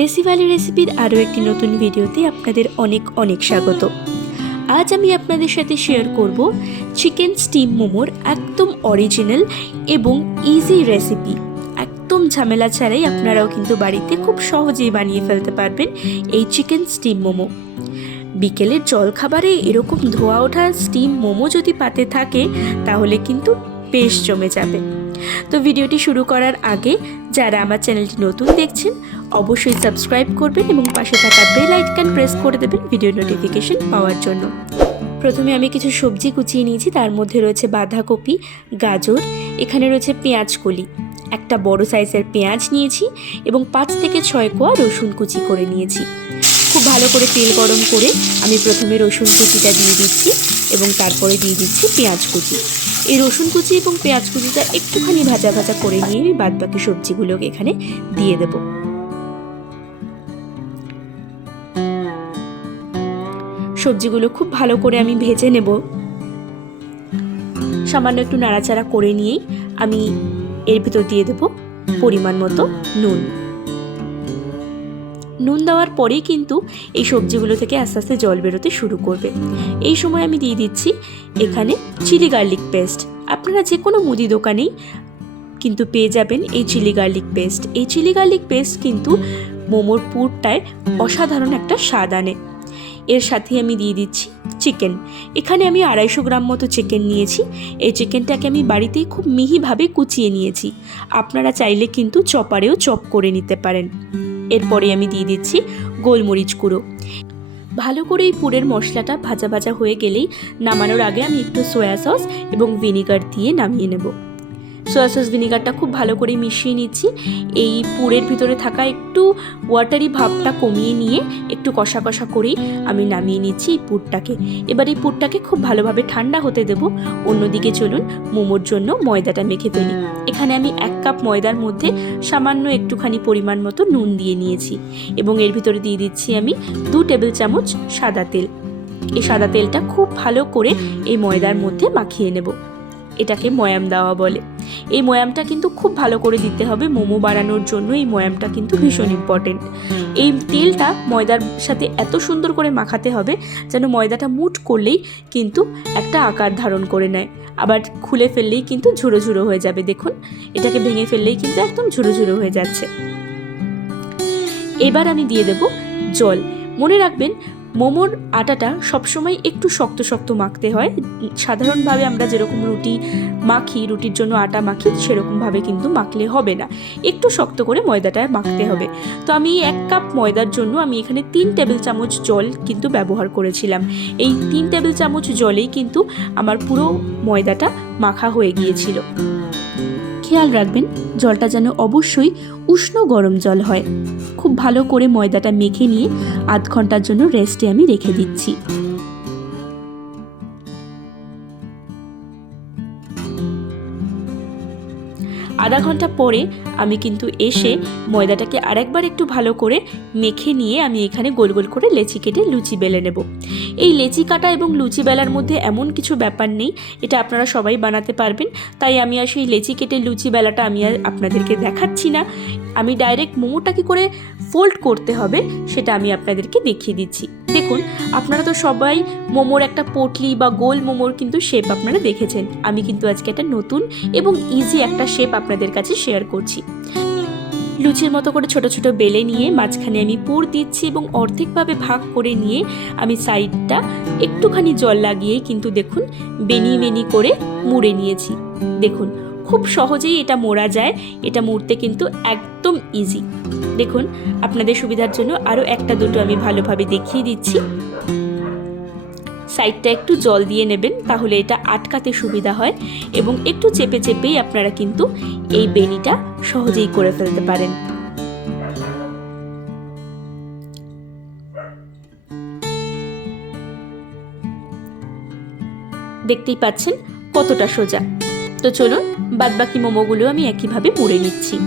দেশি ভ্যালি রেসিপির আরও একটি নতুন ভিডিওতে আপনাদের অনেক অনেক স্বাগত। আজ আমি আপনাদের সাথে শেয়ার করব চিকেন স্টিম মোমোর একদম অরিজিনাল এবং ইজি রেসিপি। একদম ঝামেলা ছাড়াই আপনারাও কিন্তু বাড়িতে খুব সহজেই বানিয়ে ফেলতে পারবেন এই চিকেন স্টিম মোমো। বিকেলের জলখাবারে এরকম ধোয়া ওঠা স্টিম মোমো যদি পাতে থাকে তাহলে কিন্তু বেশ জমে যাবে। তো ভিডিওটি শুরু করার আগে যারা আমার চ্যানেলটি নতুন দেখছেন অবশ্যই সাবস্ক্রাইব করবেন এবং পাশে থাকা বেল আইকন প্রেস করে দেবেন ভিডিও নোটিফিকেশন পাওয়ার জন্য। প্রথমে আমি কিছু সবজি কুচিয়ে নিয়েছি, তার মধ্যে রয়েছে বাঁধাকপি, গাজর, এখানে রয়েছে পেঁয়াজ কলি, একটা বড় সাইজের পেঁয়াজ নিয়েছি এবং 5 থেকে 6 কোয়া রসুন কুচি করে নিয়েছি। খুব ভালো করে তেল গরম করে আমি প্রথমে রসুন কুচিটা দিয়ে দিচ্ছি এবং তারপরে দিয়ে দিচ্ছি পেঁয়াজ কুচি। এই রসুন কুচি এবং পেঁয়াজ কুচিটা একটুখানি ভাজা ভাজা করে নিয়ে আমি বাদবাকি সবজিগুলোকে এখানে দিয়ে দেব। সবজিগুলো খুব ভালো করে আমি ভেজে নেব। সামান্য একটু নাড়াচাড়া করে নিয়েই আমি এর ভিতর দিয়ে দেব পরিমাণ মতো নুন। নুন দেওয়ার পরেই কিন্তু এই সবজিগুলো থেকে আস্তে আস্তে জল বেরোতে শুরু করবে। এই সময় আমি দিয়ে দিচ্ছি এখানে চিলি গার্লিক পেস্ট। আপনারা যে কোনো মুদি দোকানেই কিন্তু পেয়ে যাবেন এই চিলি গার্লিক পেস্ট। এই চিলি গার্লিক পেস্ট কিন্তু মোমোর পুরটায় অসাধারণ একটা স্বাদ আনে। এর সাথে আমি দিয়ে দিচ্ছি চিকেন। এখানে আমি 250 গ্রাম মতো চিকেন নিয়েছি। এই চিকেনটাকে আমি বাড়িতেই খুব মিহিভাবে কুচিয়ে নিয়েছি। আপনারা চাইলে কিন্তু চপারেও চপ করে নিতে পারেন। এরপরে আমি দিয়ে দিচ্ছি গোলমরিচ গুঁড়ো। ভালো করে এই পুরের মশলাটা ভাজা ভাজা হয়ে গেলেই নামানোর আগে আমি একটু সয়া সস এবং ভিনিগার দিয়ে নামিয়ে নেব। সয়া সস ভিনিগারটা খুব ভালো করে মিশিয়ে নিচ্ছি। এই পুরের ভিতরে থাকা একটু ওয়াটারি ভাবটা কমিয়ে নিয়ে একটু কষা কষা করেই আমি নামিয়ে নিচ্ছি এই পুরটাকে। এবার এই পুরটাকে খুব ভালোভাবে ঠান্ডা হতে দেব। অন্যদিকে চলুন মোমোর জন্য ময়দাটা মেখে ফেলি। এখানে আমি 1 কাপ ময়দার মধ্যে সামান্য একটুখানি পরিমাণ মতো নুন দিয়ে নিয়েছি এবং এর ভিতরে দিয়ে দিচ্ছি আমি 2 টেবিল চামচ সাদা তেল। এই সাদা তেলটা খুব ভালো করে এই ময়দার মধ্যে মাখিয়ে নেব। এটাকে ময়াম দেওয়া বলে। এই ময়ামটা কিন্তু খুব ভালো করে দিতে হবে। মোমো বানানোর জন্য এই ময়ামটা কিন্তু ভীষণ ইম্পর্টেন্ট। এই তেলটা ময়দার সাথে এত সুন্দর করে মাখাতে হবে যেন ময়দাটা মুঠ করলেই কিন্তু একটা আকার ধারণ করে নেয়, আবার খুলে ফেললেই কিন্তু ঝুড়ো ঝুড়ো হয়ে যাবে। দেখুন, এটাকে ভেঙে ফেললেই কিন্তু একদম ঝুড়ো ঝুড়ো হয়ে যাচ্ছে। এবার আমি দিয়ে দেব জল। মনে রাখবেন মোমোর আটাটা সবসময় একটু শক্ত শক্ত মাখতে হয়। সাধারণভাবে আমরা যেরকম রুটি মাখি, রুটির জন্য আটা মাখি, সেরকমভাবে কিন্তু মাখলে হবে না, একটু শক্ত করে ময়দাটা মাখতে হবে। তো আমি 1 কাপ ময়দার জন্য আমি এখানে 3 টেবিল চামচ জল কিন্তু ব্যবহার করেছিলাম। এই 3 টেবিল চামচ জলেই কিন্তু আমার পুরো ময়দাটা মাখা হয়ে গিয়েছিল। খেয়াল রাখবেন জলটা যেন অবশ্যই উষ্ণ গরম জল হয়। খুব ভালো করে ময়দাটা মেখে নিয়ে আধ ঘন্টার জন্য রেস্টে আমি রেখে দিচ্ছি। আধা ঘন্টা পরে আমি কিন্তু এসে ময়দাটাকে আরেকবার একটু ভালো করে মেখে নিয়ে আমি এখানে গোল গোল করে লেচি কেটে লুচি বেলে নেব। এই লেচি কাটা এবং লুচি বেলার মধ্যে এমন কিছু ব্যাপার নেই, এটা আপনারা সবাই বানাতে পারবেন। তাই আমি আর সেই লেচি কেটে লুচি বেলাটা আমি আর আপনাদেরকে দেখাচ্ছি না। আমি ডাইরেক্ট মোমোটা কি করে ফোল্ড করতে হবে সেটা আমি আপনাদেরকে দেখিয়ে দিচ্ছি। দেখুন, আপনারা তো সবাই মোমোর একটা পটলি বা গোল মোমোর কিন্তু শেপ আপনারা দেখেছেন। আমি কিন্তু আজকে একটা নতুন এবং ইজি একটা শেপ আপনাদের কাছে শেয়ার করছি। লুচির মতো করে ছোট ছোট বেলে নিয়ে মাঝখানে আমি পুর দিচ্ছি এবং অর্ধেকভাবে ভাগ করে নিয়ে আমি সাইডটা একটুখানি জল লাগিয়ে কিন্তু দেখুন বেনি বেনি করে মুড়ে নিয়েছি। দেখুন, খুব সহজেই এটা মোড়া যায়। এটা মুড়তে কিন্তু একদম ইজি। দেখুন, আপনাদের সুবিধার জন্য আরও একটা দুটো আমি ভালোভাবে দেখিয়ে দিচ্ছি। সাইডটা একটু জল দিয়ে নেবেন, তাহলে এটা আটকাতে সুবিধা হয় এবং একটু চেপে চেপেই আপনারা কিন্তু এই বেনিটা সহজেই করে ফেলতে পারেন। দেখতেই পাচ্ছেন কতটা সোজা। তো চলুন বাদবাকি মোমোগুলো আমি একইভাবে মুড়ে নিচ্ছি।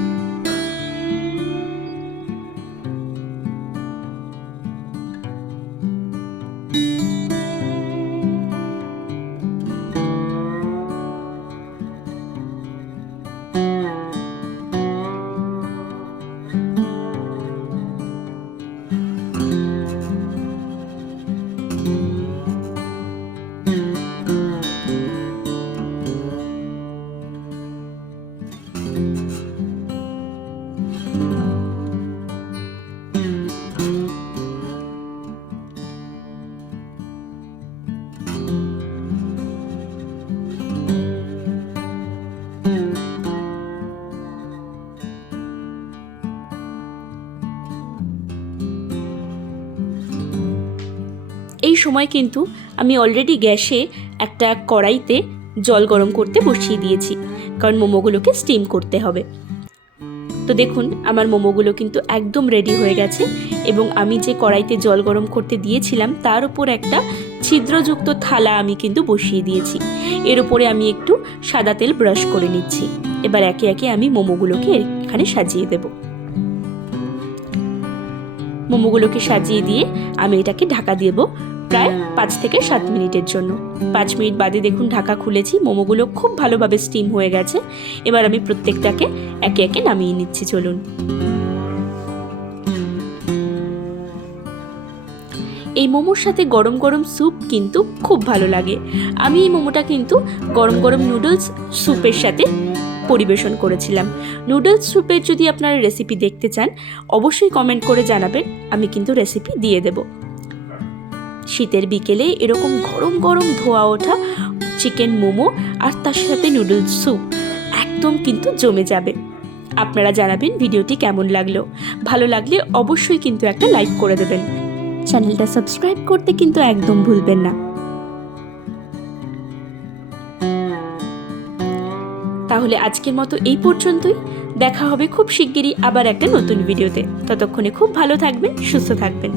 সময় কিন্তু আমি অলরেডি গ্যাসে একটা কড়াইতে জল গরম করতে বসিয়ে দিয়েছি, কারণ মোমোগুলোকে স্টিম করতে হবে। তো দেখুন আমার মোমোগুলো কিন্তু একদম রেডি হয়ে গেছে, এবং আমি যে কড়াইতে জল গরম করতে দিয়েছিলাম তার উপর একটা ছিদ্রযুক্ত থালা আমি কিন্তু বসিয়ে দিয়েছি। এর উপরে আমি একটু সাদা তেল ব্রাশ করে নিচ্ছি। এবার একে একে আমি মোমোগুলোকে এখানে সাজিয়ে দেব। মোমোগুলোকে সাজিয়ে দিয়ে আমি এটাকে ঢাকা দেব প্রায় 5 থেকে 7 মিনিটের জন্য। 5 মিনিট বাদে দেখুন ঢাকা খুলেছি, মোমোগুলো খুব ভালোভাবে স্টিম হয়ে গেছে। এবার আমি প্রত্যেকটাকে একে একে নামিয়ে নিচ্ছি। চলুন, এই মোমোর সাথে গরম গরম স্যুপ কিন্তু খুব ভালো লাগে। আমি এই মোমোটা কিন্তু গরম গরম নুডলস স্যুপের সাথে পরিবেশন করেছিলাম। নুডলস স্যুপের যদি আপনারা রেসিপি দেখতে চান অবশ্যই কমেন্ট করে জানাবেন, আমি কিন্তু রেসিপি দিয়ে দেব। শীতের বিকেলে এরকম গরম গরম ধোয়া ওঠা চিকেন মোমো আর তার সাথে নুডলস স্যুপ একদম কিন্তু জমে যাবে। আপনারা জানাবেন ভিডিওটি কেমন লাগলো। ভালো লাগলে অবশ্যই কিন্তু একটা লাইক করে দেবেন। চ্যানেলটা সাবস্ক্রাইব করতে কিন্তু একদম ভুলবেন না। তাহলে আজকের মতো এই পর্যন্তই। দেখা হবে খুব শিগগিরই আবার একটা নতুন ভিডিওতে। ততক্ষণে খুব ভালো থাকবেন, সুস্থ থাকবেন।